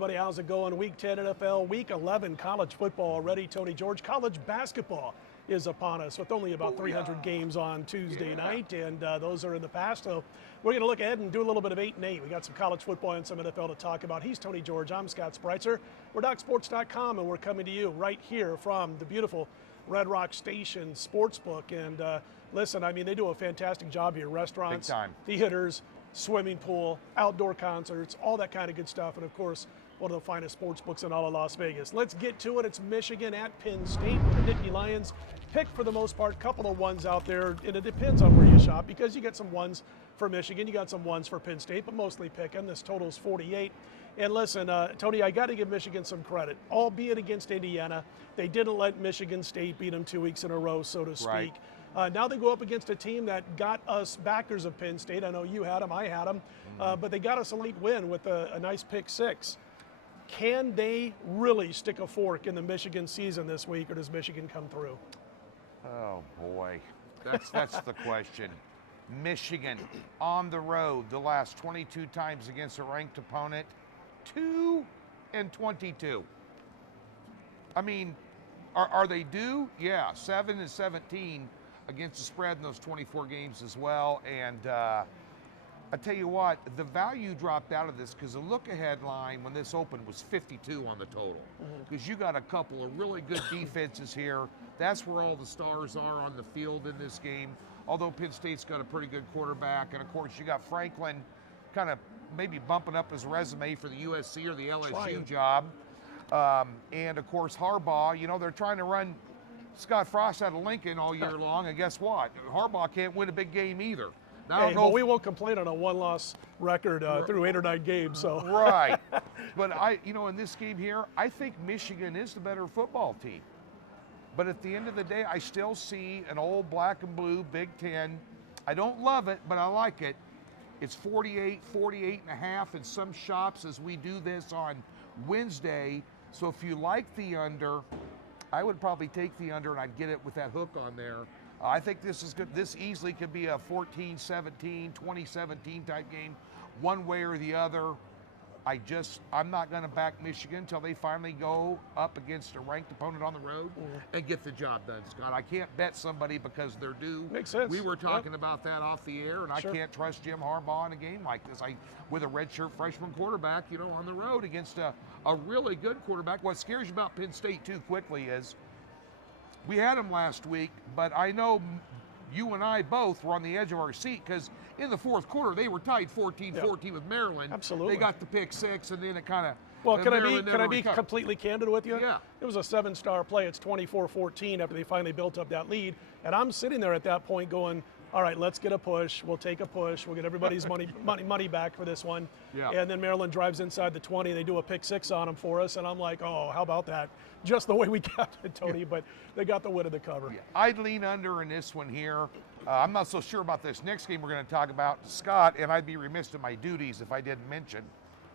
everybody. How's it going? Week 10 NFL, Week 11 college football already. Tony George, college basketball is upon us with only about 300 games on Tuesday night, and those are in the past. So we're going to look ahead and do a little bit of 8 and 8. We got some college football and some NFL to talk about. He's Tony George. I'm Scott Spreitzer. We're DocSports.com, and we're coming to you right here from the beautiful Red Rock Station Sportsbook. And listen, I mean, they do a fantastic job here. Restaurants, theaters, swimming pool, outdoor concerts, all that kind of good stuff. And of course, one of the finest sports books in all of Las Vegas. Let's get to it. It's Michigan at Penn State. The Nittany Lions pick for the most part, couple of ones out there, and it depends on where you shop because you get some ones for Michigan, you got some ones for Penn State, but mostly picking. This total's 48. And listen, Tony, I got to give Michigan some credit, albeit against Indiana. They didn't let Michigan State beat them 2 weeks in a row, so to speak. Right. Now they go up against a team that got us backers of Penn State. I know you had them, I had them, but they got us a late win with a nice pick six. Can they really stick a fork in the Michigan season this week, or does Michigan come through? Oh boy, that's the question. Michigan on the road the last 22 times against a ranked opponent, 2-22. I mean, are they due? Yeah, 7-17 against the spread in those 24 games as well. And I tell you what, the value dropped out of this because the look-ahead line when this opened was 52 on the total. Because you got a couple of really good defenses here. That's where all the stars are on the field in this game. Although Penn State's got a pretty good quarterback. And of course, you got Franklin kind of maybe bumping up his resume for the USC or the LSU job. And of course, Harbaugh, you know, they're trying to run Scott Frost out of Lincoln all year long. And guess what? Harbaugh can't win a big game either. Hey, well, we won't complain on a one-loss record through 8 or 9 games. So right, but in this game here, I think Michigan is the better football team. But at the end of the day, I still see an old black and blue Big Ten. I don't love it, but I like it. It's 48, 48 and a half in some shops as we do this on Wednesday. So if you like the under, I would probably take the under and I'd get it with that hook on there. I think this is good. This easily could be a 14-17, 20-17 type game, one way or the other. I'm not going to back Michigan until they finally go up against a ranked opponent on the road and get the job done, Scott. I can't bet somebody because they're due. Makes sense. We were talking about that off the air, and I can't trust Jim Harbaugh in a game like this. With a redshirt freshman quarterback, on the road against a really good quarterback. What scares you about Penn State, too, quickly is we had them last week, but I know you and I both were on the edge of our seat because in the fourth quarter, they were tied 14-14 with Maryland. Absolutely. They got the pick six, and then it kind of can I be completely candid with you? Yeah. It was a 7-star play. It's 24-14 after they finally built up that lead. And I'm sitting there at that point going, all right, let's get a push. We'll take a push. We'll get everybody's money back for this one. Yeah. And then Maryland drives inside the 20. They do a pick six on them for us. And I'm like, oh, how about that? Just the way we got it, Tony. But they got the win of the cover. Yeah. I'd lean under in this one here. I'm not so sure about this next game we're going to talk about, Scott, and I'd be remiss in my duties if I didn't mention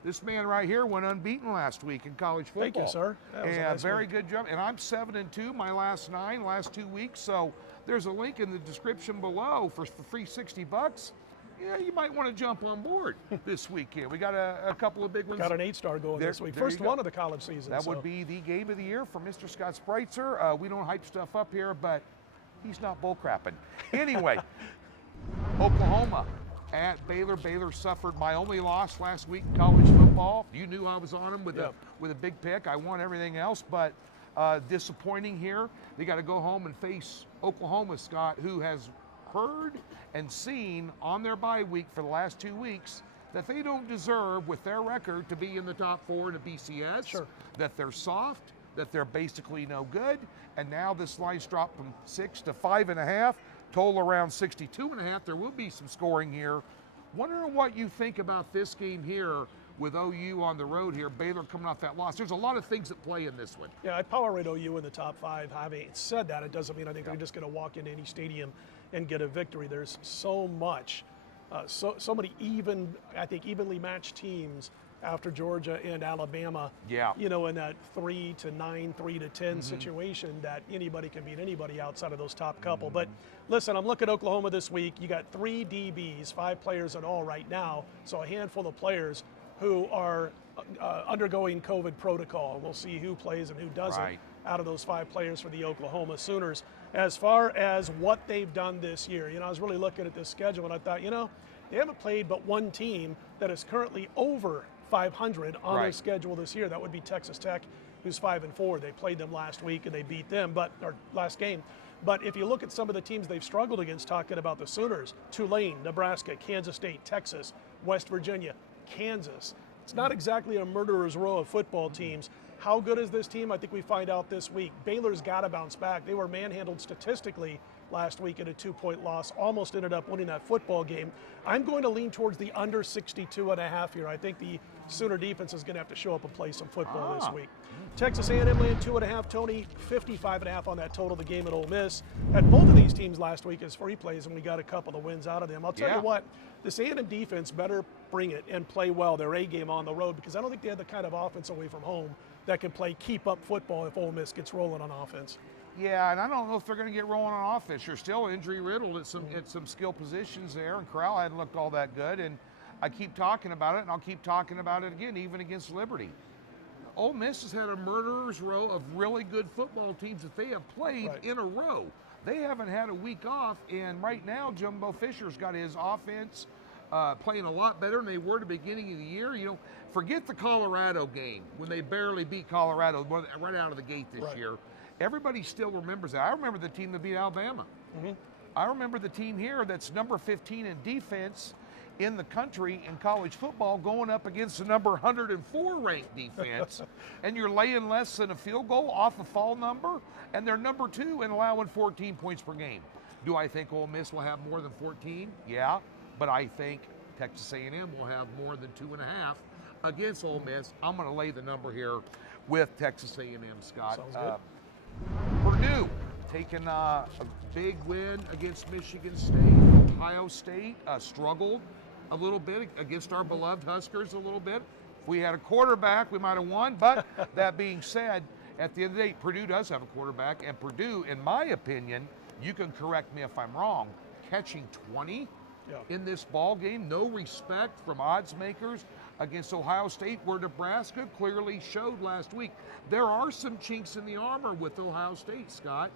this man right here went unbeaten last week in college football. Thank you, sir. And very good job. And I'm 7-2 my last 2 weeks. So there's a link in the description below for free $60. Yeah, you might want to jump on board this weekend. We got a couple of big ones. Got an 8-star going this week. First one of the college season. That would be the game of the year for Mr. Scott Spreitzer. We don't hype stuff up here, but he's not bullcrapping. Anyway, Oklahoma at Baylor. Baylor suffered my only loss last week in college football. You knew I was on them with a big pick. I won everything else, but disappointing here. They got to go home and face Oklahoma, Scott, who has heard and seen on their bye week for the last 2 weeks that they don't deserve, with their record, to be in the top 4 in the BCS, that they're soft, that they're basically no good, and now this line's dropped from 6 to 5.5, total around 62.5. There will be some scoring here. Wondering what you think about this game here with OU on the road here, Baylor coming off that loss. There's a lot of things at play in this one. Yeah, I power rate OU in the top 5. Having said that, it doesn't mean I think they're just going to walk into any stadium and get a victory. There's so much, so many evenly matched teams after Georgia and Alabama, in that 3-9, 3-10 situation that anybody can beat anybody outside of those top couple. But listen, I'm looking at Oklahoma this week. You got 3 DBs, 5 players in all right now, so a handful of players who are undergoing COVID protocol. We'll see who plays and who doesn't out of those 5 players for the Oklahoma Sooners. As far as what they've done this year, I was really looking at this schedule and I thought, they haven't played but one team that is currently over 500 on their schedule this year. That would be Texas Tech, who's 5-4. They played them last week and they beat them, or last game. But if you look at some of the teams they've struggled against, talking about the Sooners, Tulane, Nebraska, Kansas State, Texas, West Virginia, Kansas. It's not exactly a murderer's row of football teams. How good is this team? I think we find out this week. Baylor's got to bounce back. They were manhandled statistically last week in a 2-point loss, almost ended up winning that football game. I'm going to lean towards the under 62.5 here. I think the Sooner defense is going to have to show up and play some football this week. Texas A&M laying 2.5, Tony, 55.5 on that total, the game at Ole Miss. Had both of these teams last week as free plays, and we got a couple of wins out of them. I'll tell you what, this A&M defense better bring it and play well their A game on the road, because I don't think they have the kind of offense away from home that can play keep up football if Ole Miss gets rolling on offense. Yeah, and I don't know if they're going to get rolling on offense. You're still injury riddled at some skill positions there, and Corral hadn't looked all that good. And I keep talking about it, and I'll keep talking about it again, even against Liberty. Ole Miss has had a murderer's row of really good football teams that they have played in a row. They haven't had a week off, and right now Jumbo Fisher's got his offense playing a lot better than they were at the beginning of the year. Forget the Colorado game when they barely beat Colorado right out of the gate this year. Everybody still remembers that. I remember the team that beat Alabama. I remember the team here that's number 15 in defense in the country in college football going up against the number 104 ranked defense, and you're laying less than a field goal off a fall number, and they're number 2 in allowing 14 points per game. Do I think Ole Miss will have more than 14? Yeah, but I think Texas A&M will have more than 2.5 against Ole Miss. I'm going to lay the number here with Texas A&M, Scott. Sounds good. Purdue taking a big win against Michigan State. Ohio State struggled a little bit against our beloved Huskers a little bit. If we had a quarterback, we might have won. But that being said, at the end of the day, Purdue does have a quarterback. And Purdue, in my opinion, you can correct me if I'm wrong, catching 20 in this ball game. No respect from odds makers against Ohio State, where Nebraska clearly showed last week. There are some chinks in the armor with Ohio State, Scott.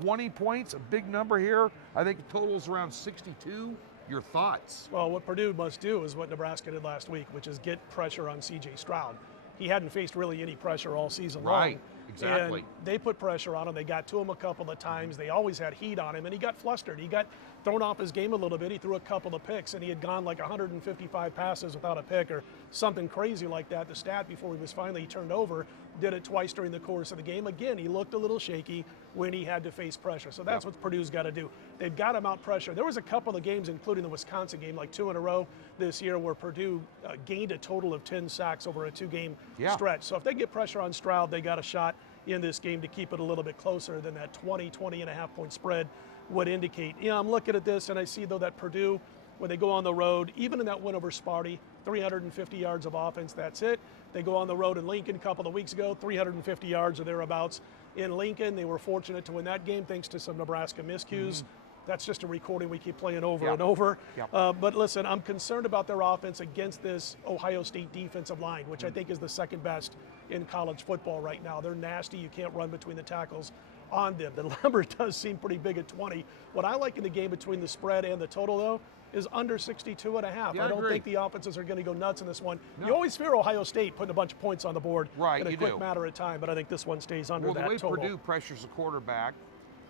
20 points, a big number here. I think the total's around 62. Your thoughts? Well, what Purdue must do is what Nebraska did last week, which is get pressure on C.J. Stroud. He hadn't faced really any pressure all season long. Right, exactly. And they put pressure on him. They got to him a couple of times. They always had heat on him, and he got flustered. He got thrown off his game a little bit. He threw a couple of picks, and he had gone like 155 passes without a pick or something crazy like that. The stat before he was finally turned over, did it twice during the course of the game. Again, he looked a little shaky when he had to face pressure. So that's what Purdue's got to do. They've got him out pressure. There was a couple of games, including the Wisconsin game, like 2 in a row this year, where Purdue gained a total of 10 sacks over a 2-game stretch. So if they get pressure on Stroud, they got a shot in this game to keep it a little bit closer than that 20 and a half point spread would indicate. I'm looking at this and I see, though, that Purdue, when they go on the road, even in that win over Sparty, 350 yards of offense, that's it. They go on the road in Lincoln a couple of weeks ago, 350 yards or thereabouts in Lincoln. They were fortunate to win that game thanks to some Nebraska miscues. That's just a recording we keep playing over and over. But listen, I'm concerned about their offense against this Ohio State defensive line, which I think is the second best in college football right now. They're nasty. You can't run between the tackles on them. The number does seem pretty big at 20. What I like in the game between the spread and the total, though, is under 62 and a half. I don't think the offenses are going to go nuts in this one. You always fear Ohio State putting a bunch of points on the board in a quick matter of time, but I think this one stays under that total. The way Purdue pressures the quarterback,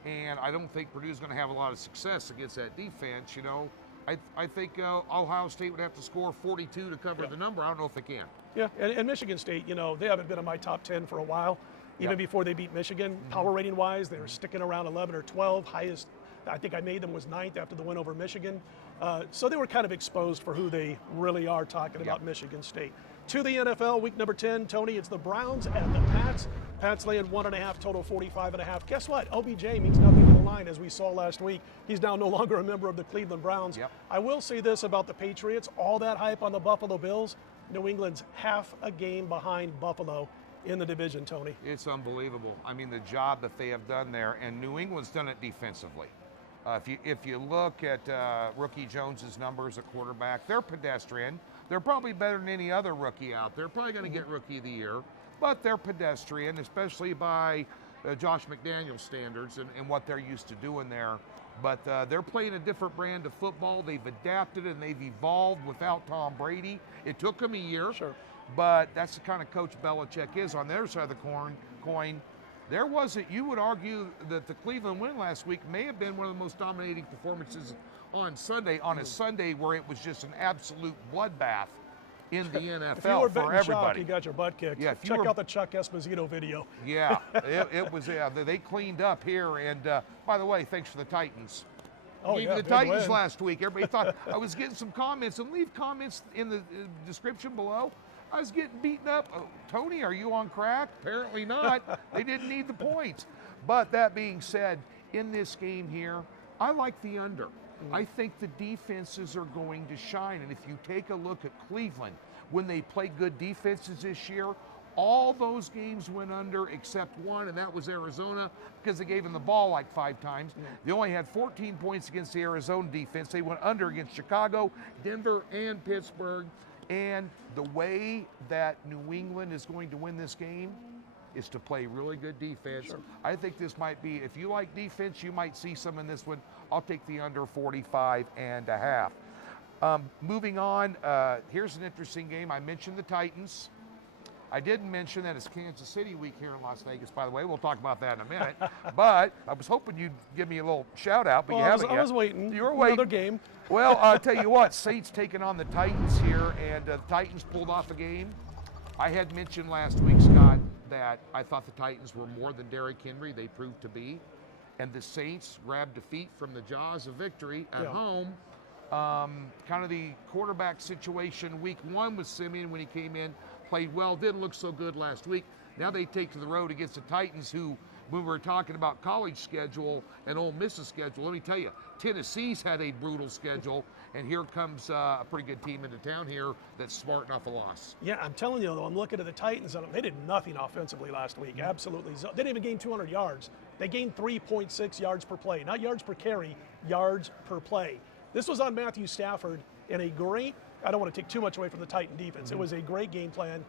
and I don't think Purdue's going to have a lot of success against that defense. I think Ohio State would have to score 42 to cover the number. I don't know if they can. Yeah, and Michigan State, they haven't been in my top 10 for a while. Even before they beat Michigan, power rating wise, they were sticking around 11 or 12. Highest, I think I made them, was 9th after the win over Michigan. So they were kind of exposed for who they really are, talking about Michigan State. To the NFL, week number 10, Tony, it's the Browns and the Pats. Pats laying 1.5, total 45.5. Guess what? OBJ means nothing to the line, as we saw last week. He's now no longer a member of the Cleveland Browns. I will say this about the Patriots. All that hype on the Buffalo Bills, New England's half a game behind Buffalo in the division, Tony. It's unbelievable. I mean, the job that they have done there, and New England's done it defensively. If you look at Rookie Jones's numbers at quarterback, they're pedestrian, They're probably better than any other rookie out there. Probably going to get Rookie of the Year, but they're pedestrian, especially by Josh McDaniels standards and what they're used to doing there. But they're playing a different brand of football. They've adapted and they've evolved without Tom Brady. It took them a year, Sure. but that's the kind of coach Belichick is. On their side of the coin, there wasn't, you would argue that the Cleveland win last week may have been one of the most dominating performances on Sunday, on a Sunday where it was just an absolute bloodbath in the NFL if you were for betting everybody. chalk, you got your butt kicked. Yeah, if you Check were- out the Chuck Esposito video. Yeah, it was. They cleaned up here, and by the way, thanks for the Titans. Oh, Gave yeah, the big Titans win. last week. Everybody thought I was getting some comments, and leave comments in the description below. I was getting beaten up. Oh, Tony, are you on crack? Apparently not. They didn't need the points. But that being said, in this game here, I like the under. I think the defenses are going to shine, and if you take a look at Cleveland, when they play good defenses this year, all those games went under except one, and that was Arizona, because they gave them the ball like 5 times. They only had 14 points against the Arizona defense. They went under against Chicago, Denver, and Pittsburgh. And the way that New England is going to win this game is to play really good defense. Sure. I think this might be, if you like defense, you might see some in this one. I'll take the under 45.5. Moving on, here's an interesting game. I mentioned the Titans. I didn't mention that it's Kansas City week here in Las Vegas, by the way. We'll talk about that in a minute. But I was hoping you'd give me a little shout out, but Well, you haven't I yet. was waiting. You were waiting. Another game. Well, I'll tell you what, Saints taking on the Titans here, and the Titans pulled off a game. I had mentioned last week, Scott, that I thought the Titans were more than Derrick Henry. They proved to be. And the Saints grabbed defeat from the jaws of victory at home. Kind of the quarterback situation week 1 with Simeon when he came in, played well, didn't look so good last week. Now they take to the road against the Titans, who, when we were talking about college schedule and Ole Miss's schedule, let me tell you, Tennessee's had a brutal schedule, and here comes a pretty good team into town here that's smarting off a loss. Yeah, I'm telling you, though, I'm looking at the Titans, and they did nothing offensively last week. Absolutely. They didn't even gain 200 yards. They gained 3.6 yards per play. Not yards per carry, yards per play. This was on Matthew Stafford in a great, I don't want to take too much away from the Titan defense. It was a great game plan.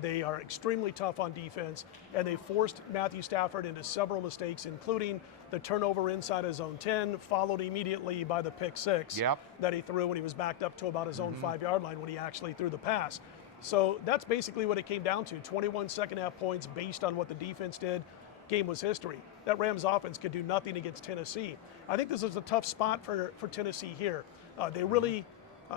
They are extremely tough on defense, and they forced Matthew Stafford into several mistakes, including the turnover inside his own 10, followed immediately by the pick 6 that he threw when he was backed up to about his own 5-yard line when he actually threw the pass. So that's basically what it came down to, 21 second-half points based on what the defense did. Game was history. That Rams offense could do nothing against Tennessee. I think this is a tough spot for Tennessee here. They really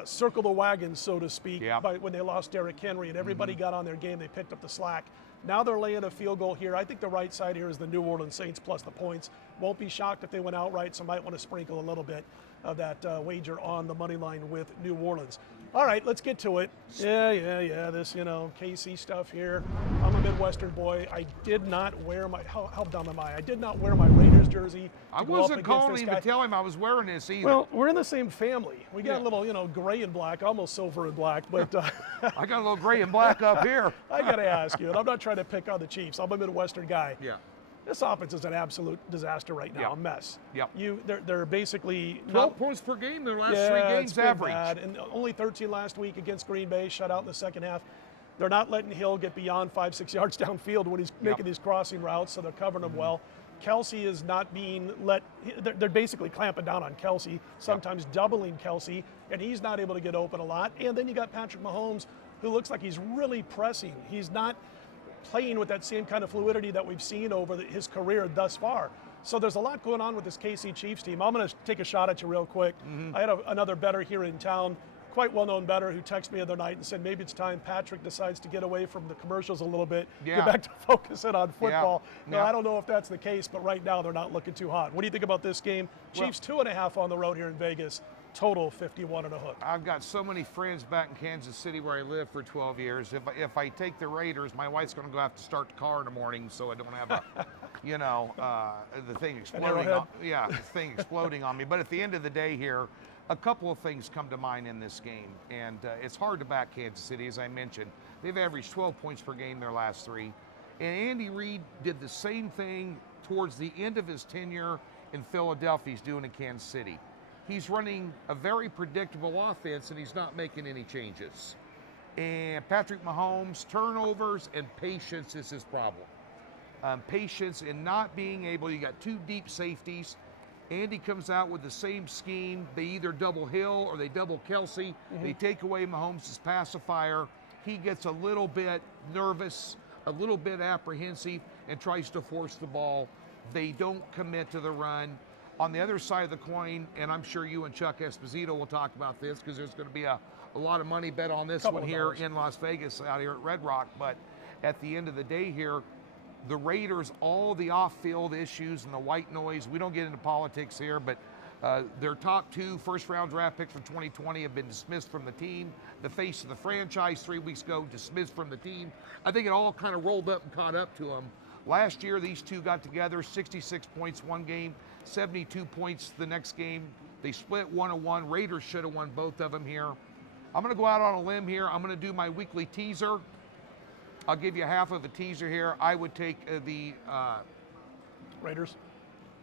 circle the wagons, so to speak, when they lost Derrick Henry, and everybody got on their game. They picked up the slack. Now they're laying a field goal here. I think the right side here is the New Orleans Saints plus the points. Won't be shocked if they went outright, so might want to sprinkle a little bit of that wager on the money line with New Orleans. All right, let's get to it. Yeah, this, KC stuff here. I'm a Midwestern boy. I did not wear my, how dumb am I? I did not wear my Raiders jersey. I wasn't calling him to tell him I was wearing this either. Well, we're in the same family. We got a little, gray and black, almost silver and black, but I got a little gray and black up here. I got to ask you, and I'm not trying to pick on the Chiefs. I'm a Midwestern guy. Yeah. This offense is an absolute disaster right now, a mess. They're basically 12 points per game their last 3 games it's been average. Bad. And only 13 last week against Green Bay, shut out in the second half. They're not letting Hill get beyond 5-6 yards downfield when he's making these crossing routes, so they're covering him well. Kelsey is not being let, they're basically clamping down on Kelsey, sometimes doubling Kelsey, and he's not able to get open a lot. And then you got Patrick Mahomes, who looks like he's really pressing. He's not playing with that same kind of fluidity that we've seen over his career thus far. So there's a lot going on with this KC Chiefs team. I'm going to take a shot at you real quick. I had another bettor here in town, quite well-known bettor, who texted me the other night and said maybe it's time Patrick decides to get away from the commercials a little bit, get back to focusing on football. Now, I don't know if that's the case, but right now they're not looking too hot. What do you think about this game? Chiefs 2.5 on the road here in Vegas. Total 51 and a hook. I've got so many friends back in Kansas City where I lived for 12 years. If I take the Raiders, my wife's going to go have to start the car in the morning so I don't have the thing exploding. Thing exploding on me. But at the end of the day here, a couple of things come to mind in this game, and it's hard to back Kansas City, as I mentioned. They've averaged 12 points per game their last 3, and Andy Reid did the same thing towards the end of his tenure in Philadelphia. He's doing in Kansas City. He's running a very predictable offense, and he's not making any changes. And Patrick Mahomes, turnovers and patience is his problem. Patience in not being able, you got 2 deep safeties. Andy comes out with the same scheme. They either double Hill or they double Kelsey. They take away Mahomes' pacifier. He gets a little bit nervous, a little bit apprehensive, and tries to force the ball. They don't commit to the run. On the other side of the coin, and I'm sure you and Chuck Esposito will talk about this because there's going to be a lot of money bet on this one here in Las Vegas out here at Red Rock. But at the end of the day here, the Raiders, all the off-field issues and the white noise, we don't get into politics here, but their top 2 first-round draft picks from 2020 have been dismissed from the team. The face of the franchise 3 weeks ago dismissed from the team. I think it all kind of rolled up and caught up to them. Last year, these 2 got together, 66 points one game, 72 points the next game. They split 1-1. Raiders should have won both of them here. I'm going to go out on a limb here. I'm going to do my weekly teaser. I'll give you half of a teaser here. I would take the Raiders.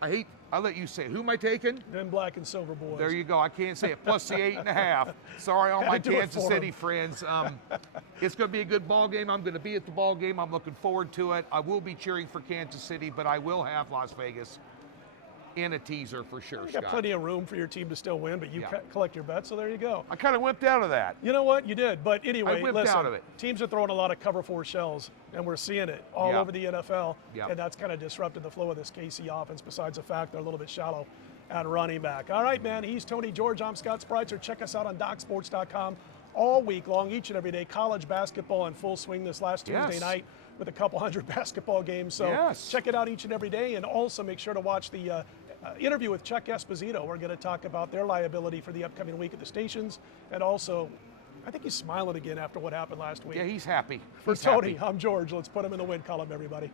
I'll let you say it. Who am I taking? Them black and silver boys. There you go. I can't say it. Plus the 8.5. Sorry, all my Kansas City friends. It's going to be a good ball game. I'm going to be at the ball game. I'm looking forward to it. I will be cheering for Kansas City, but I will have Las Vegas in a teaser for sure, You got plenty of room for your team to still win, but you collect your bets, so there you go. I kind of whipped out of that. You know what? You did. But anyway, I whipped listen, out of it. Teams are throwing a lot of cover 4 shells, and we're seeing it all over the NFL, and that's kind of disrupted the flow of this KC offense, besides the fact they're a little bit shallow at running back. All right, man, he's Tony George. I'm Scott Spreitzer. Check us out on DocSports.com all week long, each and every day. College basketball in full swing this last Tuesday night with a couple hundred basketball games. So check it out each and every day, and also make sure to watch the interview with Chuck Esposito. We're going to talk about their liability for the upcoming week at the stations, and also, I think he's smiling again after what happened last week. Yeah, he's happy. For Tony, I'm George. Let's put him in the win column, everybody.